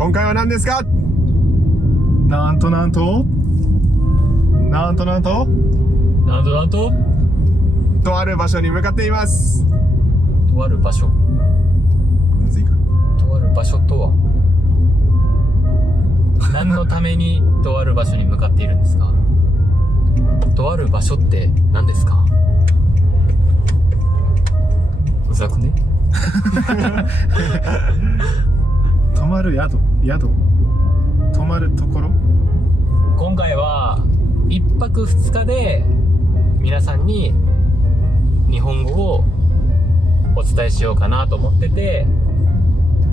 今回は何ですか？なんとなんとなんとなんとなんとなんととある場所に向かっています。とある場所。むずいか。とある場所とは何のためにとある場所に向かっているんですか？とある場所って何ですか？うざくね？泊まる宿泊まるところ。今回は一泊二日で皆さんに日本語をお伝えしようかなと思ってて、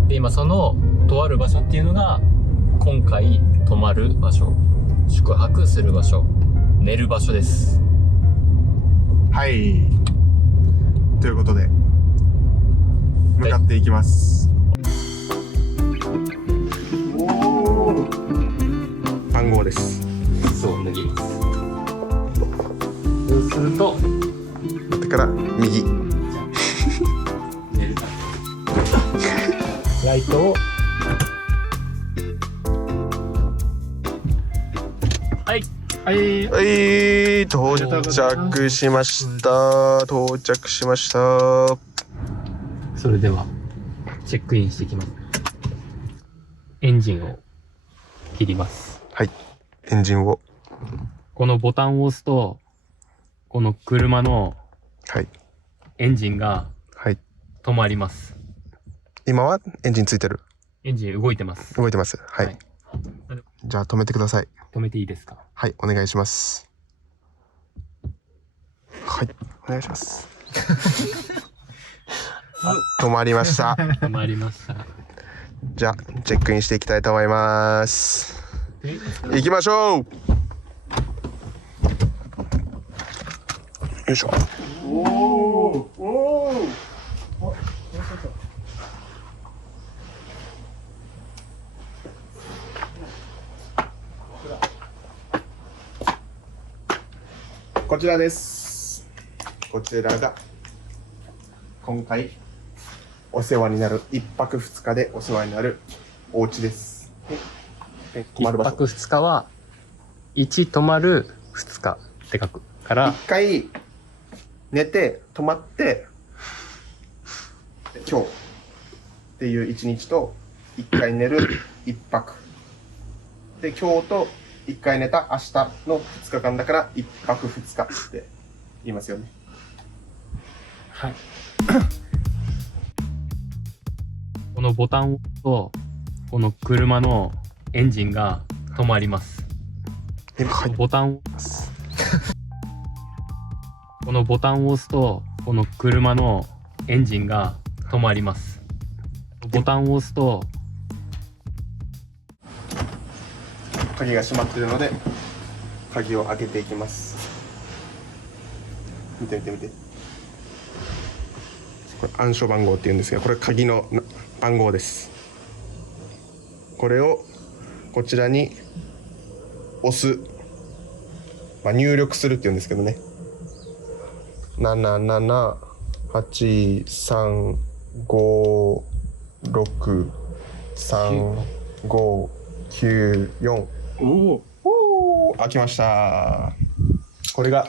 で今そのとある場所っていうのが今回泊まる場所、宿泊する場所、寝る場所です。はい。ということで向かっていきます。番号です。そう、脱ぎます。そうするとそれから右。寝るかライトをはいはい、到着しました。到着しました。それではチェックインしていきます。エンジンを切ります。はい、エンジンを。このボタンを押すとこの車のはい。エンジンがはい。止まります。今はエンジンついてる。エンジン動いてます。動いてます。はい。じゃあ止めてください。止めていいですか？はい、お願いします。はい、お願いします。止まりました。止まりました。じゃあチェックインしていきたいと思います。行きましょう。よいしょ。こちらです。こちらが今回お世話になる一泊二日でお世話になるお家です。泊まる場所。一泊二日は1泊まる2日って書くから一回寝て泊まって今日っていう一日と一回寝る一泊で今日と一回寝た明日の2日間だから一泊二日って言いますよね。はい。このボタンを押すとこの車のエンジンが止まります。今入ってボタンをます。このボタンを押すとこの車のエンジンが止まります。ボタンを押すと鍵が閉まっているので鍵を開けていきます。見て見て見て。これ暗証番号っていうんですが、これ鍵の番号です。これをこちらに押す、入力するっていうんですけどね。77853535994。おお、開きました。これが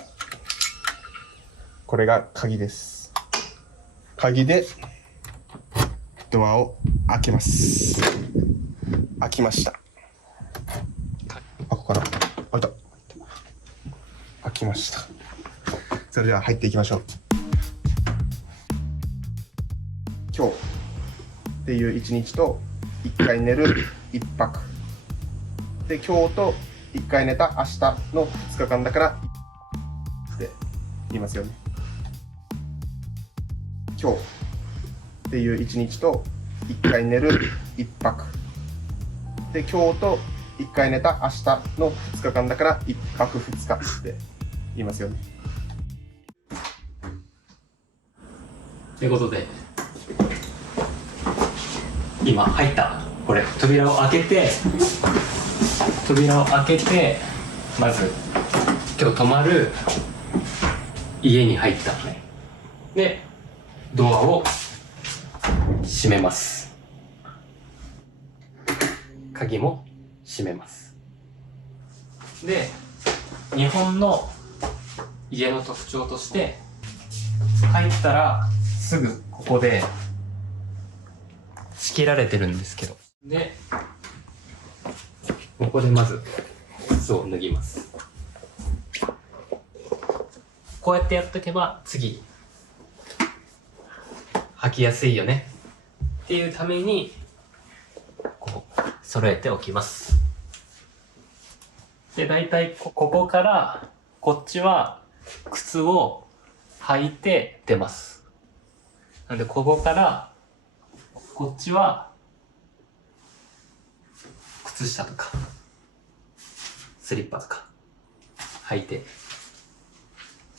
鍵です。鍵でドアを開けます。開きました。ここから開いた。開きました。それでは入っていきましょう。今日っていう一日と一回寝る一泊で今日と一回寝た明日の2日間だからって言いますよね。今日っていう一日と一回寝る一泊で今日と一回寝た明日の2日間だから一泊二日って言いますよね。ということで今入ったこれ扉を開けてまず今日泊まる家に入った。でドアを閉めます。鍵も閉めます。で、日本の家の特徴として、入ったらすぐここで仕切られてるんですけど。で、ここでまず靴を脱ぎます。こうやってやっとけば次履きやすいよねっていうためにこう揃えておきます。で、だいたいここからこっちは靴を履いて出ます。なのでここからこっちは靴下とかスリッパとか履いて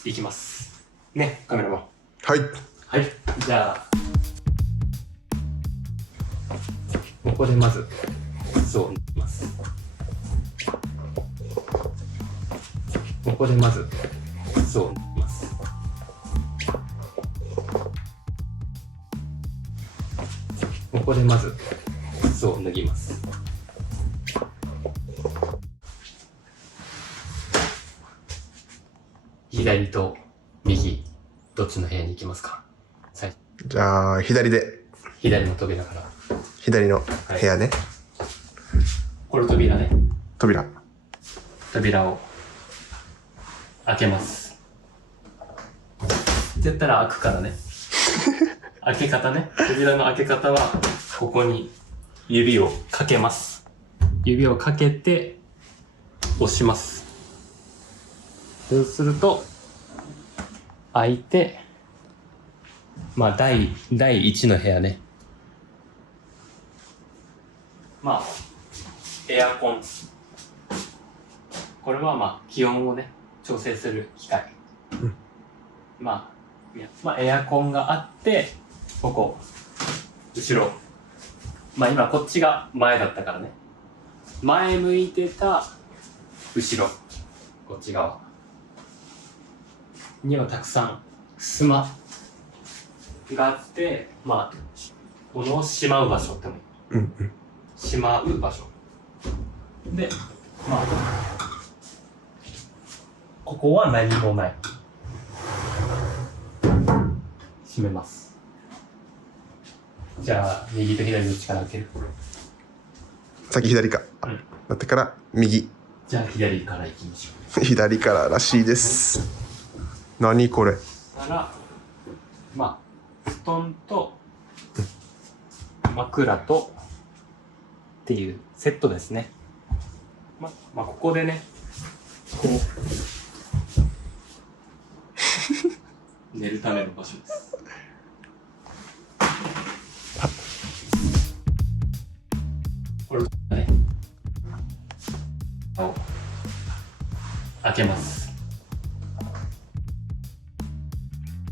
いきますね、カメラマン。はい。はい、じゃあここでまず靴を脱ぎます。ここでまず靴を脱ぎます。ここでまず靴を脱ぎます。左と右どっちの部屋に行きますか？じゃあ、左で。左の扉から。左の部屋ね。これ扉ね。扉。扉を開けます。って言ったら開くからね。開け方ね。扉の開け方は、ここに指をかけます。指をかけて、押します。そうすると、開いて、まあ、第1の部屋ね。まあ、エアコン。これはまあ、気温をね、調整する機械。まあ、エアコンがあって、ここ、後ろ。まあ今こっちが前だったからね。前向いてた、後ろ。こっち側。にはたくさん、襖があって、まあ、物をしまう場所ってもいい。しまう場所。で、まあ、ここは何もない。閉めます。じゃあ、右と左どっちから開ける？さっき左か。だってから右。じゃあ、左から行きましょう。左かららしいです。何これ？から、まあ、布団と枕とっていうセットですね。まあ、ここでね、こう、寝るための場所です。これね、開けます。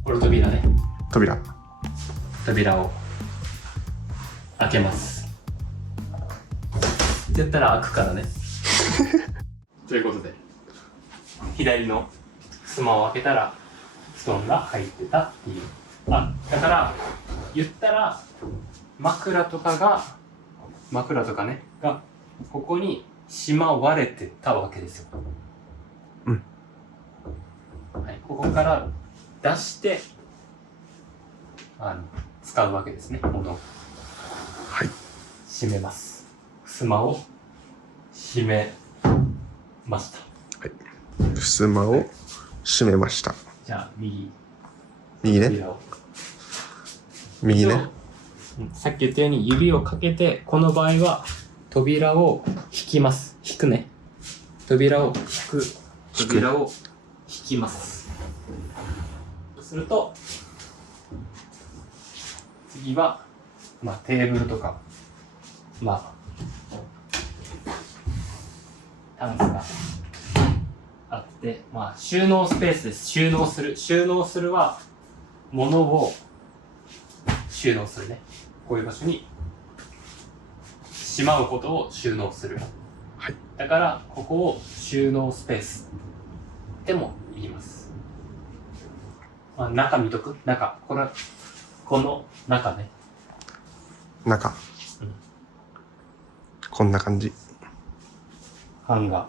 これ扉ね。扉を開けます。って言ったら開くからね。ということで、左の襖を開けたら布団が入ってたっていう。だから言ったら枕とかねがここにしまわれてたわけですよ。はい、ここから出して使うわけですね。物を閉めます。襖を閉めました。はい。襖を閉めました。じゃあ右ね。右ね。さっき言ったように指をかけて、この場合は扉を引きます。引くね。扉を引く。扉を引きます。そうすると、次は、まあテーブルとか、まあ、タンスがあって、まあ収納スペースです。収納する。収納するは、物を収納するね。こういう場所にしまうことを収納する。はい。だから、ここを収納スペースでも言います。まあ、中見とく？中。この中ね。中。こんな感じ。ハンガ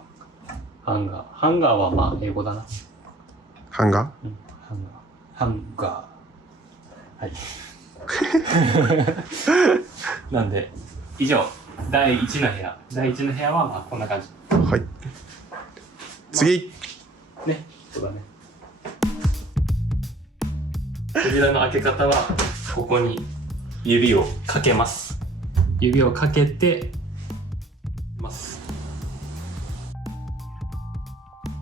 ーはまあ英語だな。ハンガー？ハンガー。はい。なんで、以上、第1の部屋。第1の部屋はまあこんな感じ。はい。次、ね、そうだね。扉の開け方は、ここに指をかけます。指をかけてます。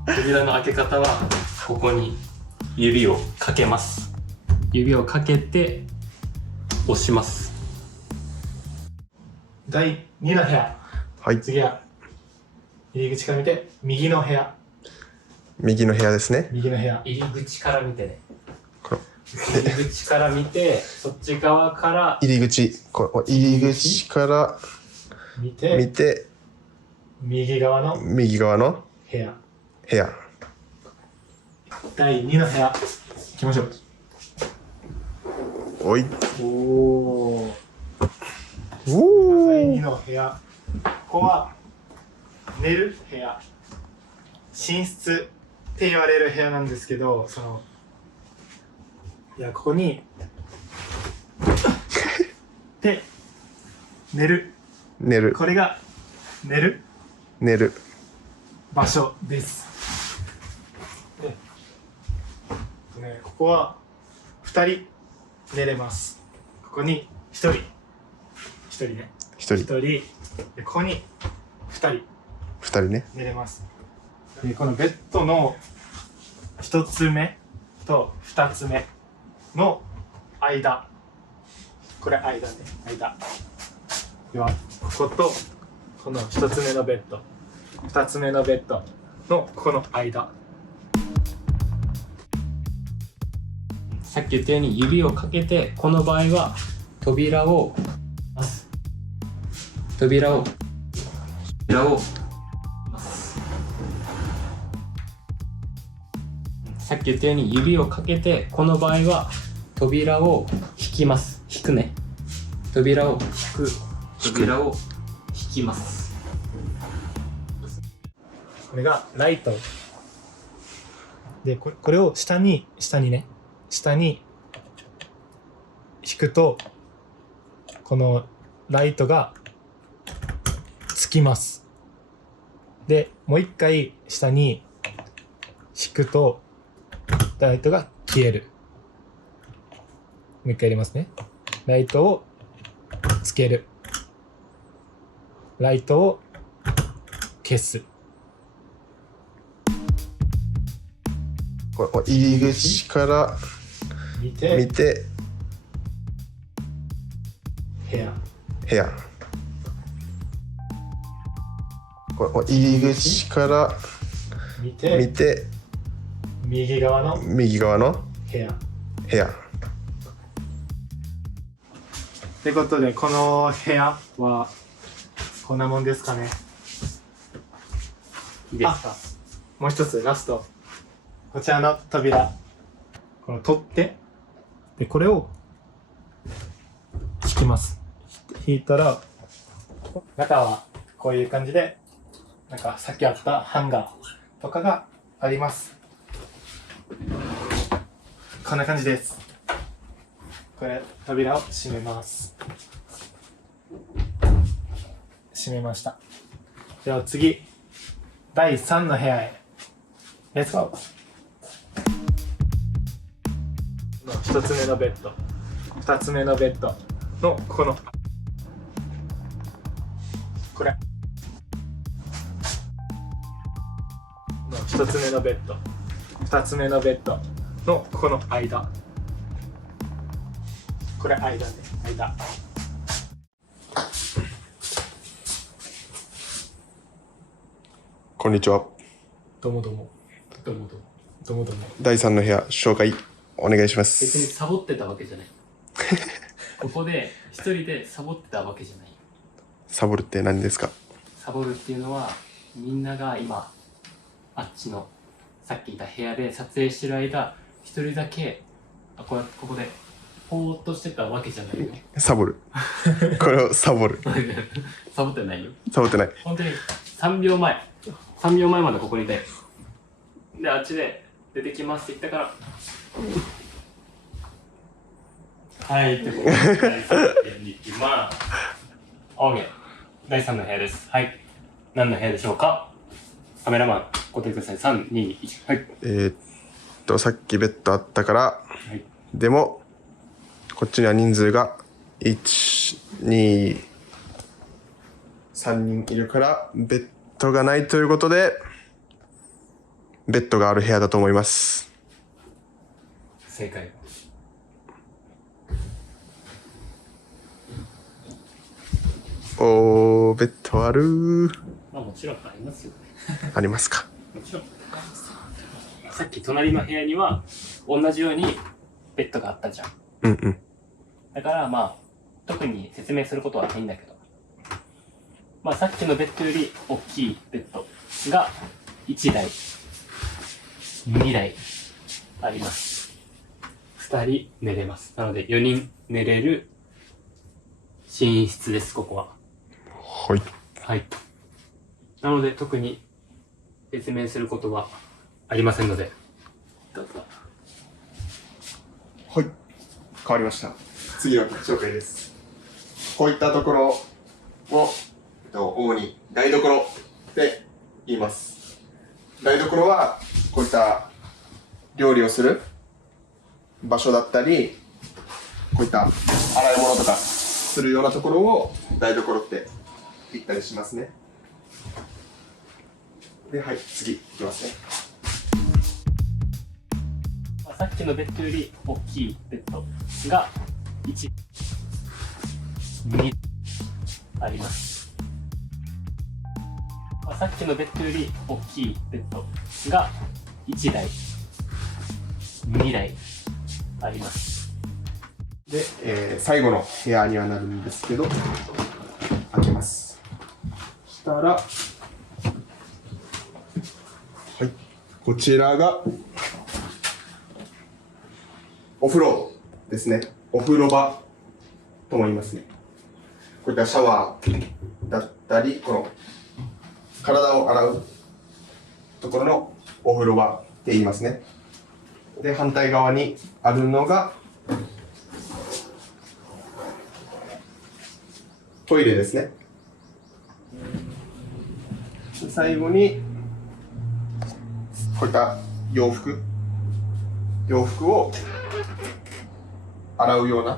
扉の開け方は、ここに指をかけます。指をかけて押します。第2の部屋。はい。次は入り口から見て右の部屋。右の部屋ですね。右の部屋。入り口から見てね。この入り口から見て、そっち側から入り口、この入り口から見て見て、右側の右側の部屋。部屋。第2の部屋。行きましょう。おい。おお。第2の部屋。ここは寝る部屋。寝室って言われる部屋なんですけど、いや、ここにで寝る。寝る。これが寝る寝る。場所です。で、ここは2人寝れます。ここに1人ね。一人。1人で、ここに2人ね。寝れます。で、このベッドの1つ目と2つ目の間、これ間ね、間では、こことこの1つ目のベッド、2つ目のベッドのこの間。さっき言ったように指をかけて、この場合は扉をさっき言ったように指をかけて、この場合は扉を引きます。引くね。扉を引きます。これがライトで、これを下に引くと、このライトがつきます。で、もう一回下に引くとライトが消える。もう一回入れますね。ライトをつける。ライトを消す。これ入り口から見て部屋。これ入り口から見て右側の部屋。ってことで、この部屋はこんなもんですかね。いいですか？もう一つラスト、こちらの扉、この取ってで、これを引きます。引いたら中はこういう感じで、なんかさっきあったハンガーとかがあります。こんな感じです。これ扉を閉めます。閉めました。では次、第3の部屋へ。レッツゴー。1つ目のベッド、2つ目のベッドのこのこれの1つ目のベッド、2つ目のベッドのこの間、これ間ね、間。こんにちは。どうも。第3の部屋紹介お願いします。別にサボってたわけじゃない。ここで一人でサボってたわけじゃない。サボるって何ですか？サボるっていうのは、みんなが今あっちのさっき言った部屋で撮影してる間、一人だけここでぼーっとしてたわけじゃないよ。サボる。これをサボる。サボってないよ。サボってない。本当に3秒前までここにいて、であっちで出てきますって言ったから、はいってことで第3部屋に行きます。 OK、 第3の部屋です。はい、何の部屋でしょうか。カメラマン答えてください。3、2、1。はい。さっきベッドあったから、はい、でもこっちには人数が1、2、3人いるからベッドがないということで、ベッドがある部屋だと思います。正解。おー、ベッドあるー。まあもちろんありますよ。ありますか。もちろん。さっき隣の部屋には同じようにベッドがあったじゃん。うんうん。だからまあ特に説明することはないんだけど、まあさっきのベッドより大きいベッドが1台、2台あります。2人寝れます。なので4人寝れる寝室です、ここは。はい。はい。なので特に説明することはありませんので、どうぞ。はい。変わりました。次は紹介です。こういったところを、主に台所って言います。台所はこういった料理をする場所だったり、こういった洗い物とかするようなところを台所って言ったりしますね。で、はい、次いきますね。さっきのベッドより大きいベッドが1、2あります。さっきのベッドより大きいベッドが1台、2台あります。で、最後の部屋にはなるんですけど、開けます。そしたら、はい、こちらがお風呂ですね。お風呂場とも言いますね。こういったシャワーだったり、この体を洗うところのお風呂場って言いますね。で、反対側にあるのがトイレですね。で、最後にこういった洋服を洗うような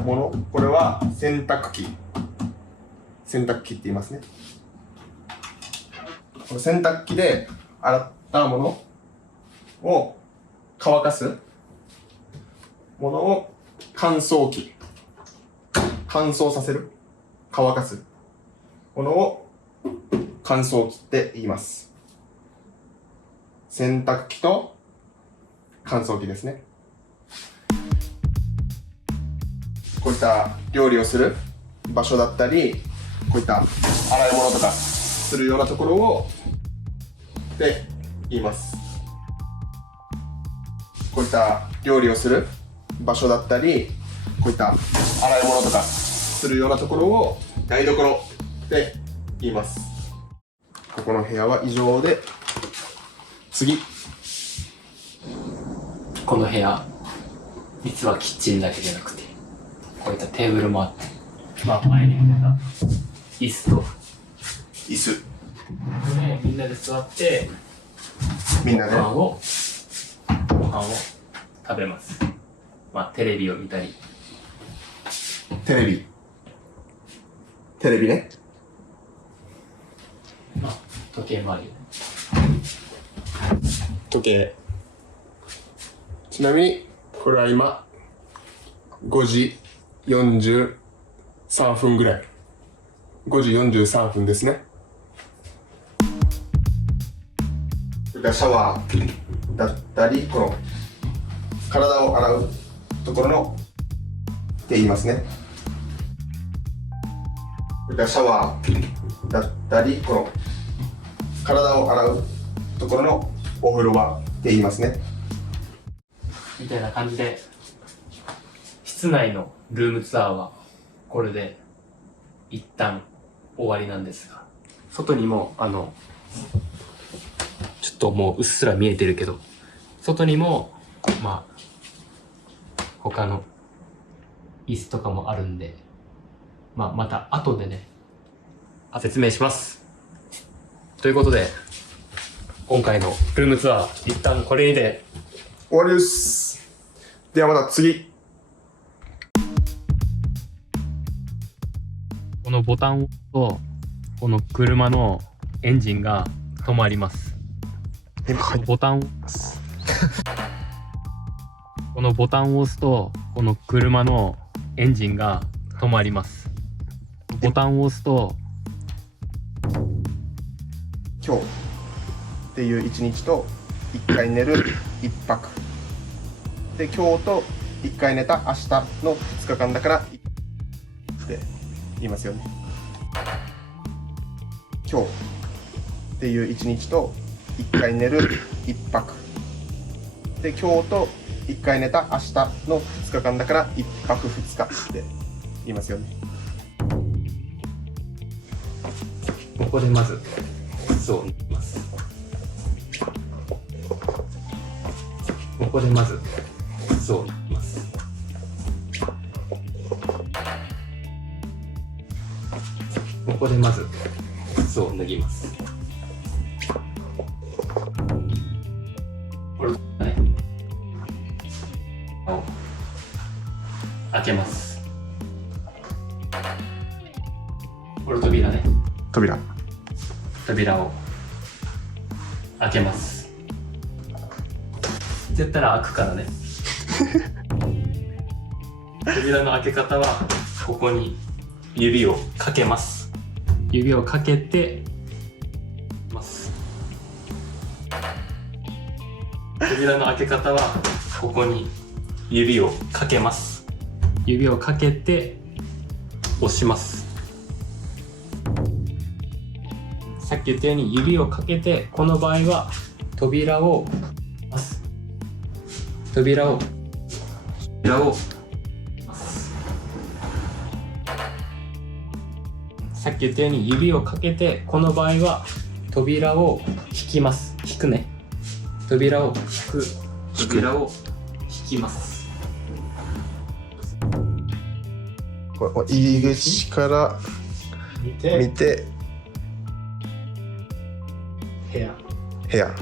もの、これは洗濯機って言いますね。この洗濯機で洗ったものを乾かすものを乾燥機、乾燥させる、乾かすものを乾燥機って言います。洗濯機と乾燥機ですね。こういった料理をする場所だったり、こういった洗い物とかするようなところをって言います。こういった料理をする場所だったり、こういった洗い物とかするようなところを台所って言います。ここの部屋は以上で、次。この部屋、実はキッチンだけじゃなくて、こういったテーブルもあって、まあ前に出た椅子と椅子。でみんなで座ってみんなでご飯を食べます。まあテレビを見たり。テレビね。まあ時計回り。時計。ちなみにこれは今5時43分ぐらい。5時43分ですね。それからシャワーだったり、この体を洗うところのって言いますね。それからシャワーだったり、この体を洗うところのお風呂場って言いますね。みたいな感じで室内のルームツアーはこれで一旦終わりなんですが、外にもちょっともううっすら見えてるけど、外にもまあ他の椅子とかもあるんで、また後でね説明します。ということで今回のルームツアー一旦これにて終わりです。ではまた次。このボタンを押すとこの車のエンジンが止まります。ボタンをこのボタンを押すとこの車のエンジンが止まります。ボタンを押すと今日っていう一日と1回寝る1泊で、今日と1回寝た明日の2日間だからって言いますよね。今日っていう一日と1回寝る1泊で、今日と1回寝た明日の2日間だから1泊2日って言いますよね。ここでまず靴を脱ぎます。ここでまず靴を脱ぎます。ここでまず靴を脱ぎます。これね、開けます。これ扉ね。扉を開けます。絶対開くからね。扉の開け方はここに指をかけます。指をかけてます。扉の開け方はここに指をかけます。指をかけて押します。さっき言ったように指をかけて、この場合は扉を押す。扉を押す。さっき言ったように指をかけて、この場合は扉を引きます。引くね。扉を引く。扉を引きます。これ入り口から見て部屋。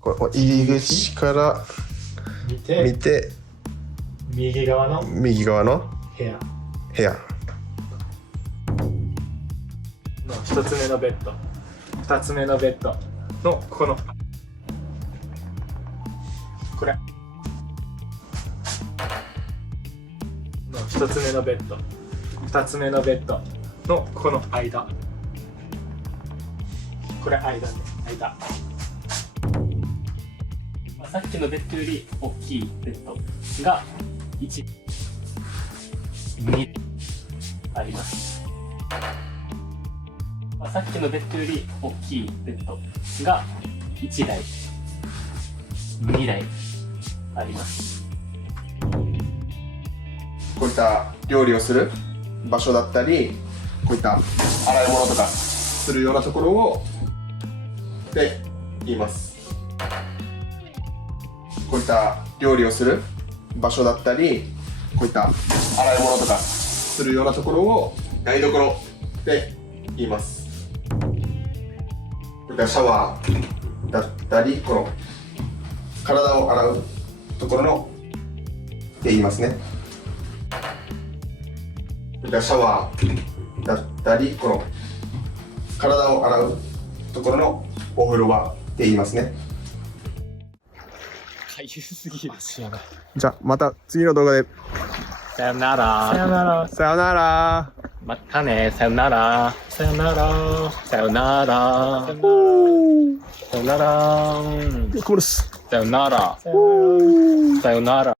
これ入り口から見て右側の部屋の1つ目のベッド、2つ目のベッドのこのこれの1つ目のベッド、2つ目のベッドのこの間、これ間ね、間。さっきのベッドより大きいベッドが1、2あります。さっきのベッドより大きいベッドが1台、2台あります。こういった料理をする場所だったり、こういった洗い物とかするようなところをって言います。こういった料理をする場所だったり、こういった洗い物とかするようなところを台所って言います。こういったシャワーだったり、この体を洗うところのって言いますね。こういったシャワーだったり、この体を洗うところのお風呂場って言いますね。かゆすぎる。じゃあまた次の動画で。さよなら。さよなら。さよなら。またね。さよなら。さよなら。さよなら。さよなら。これです。さよなら。さよなら。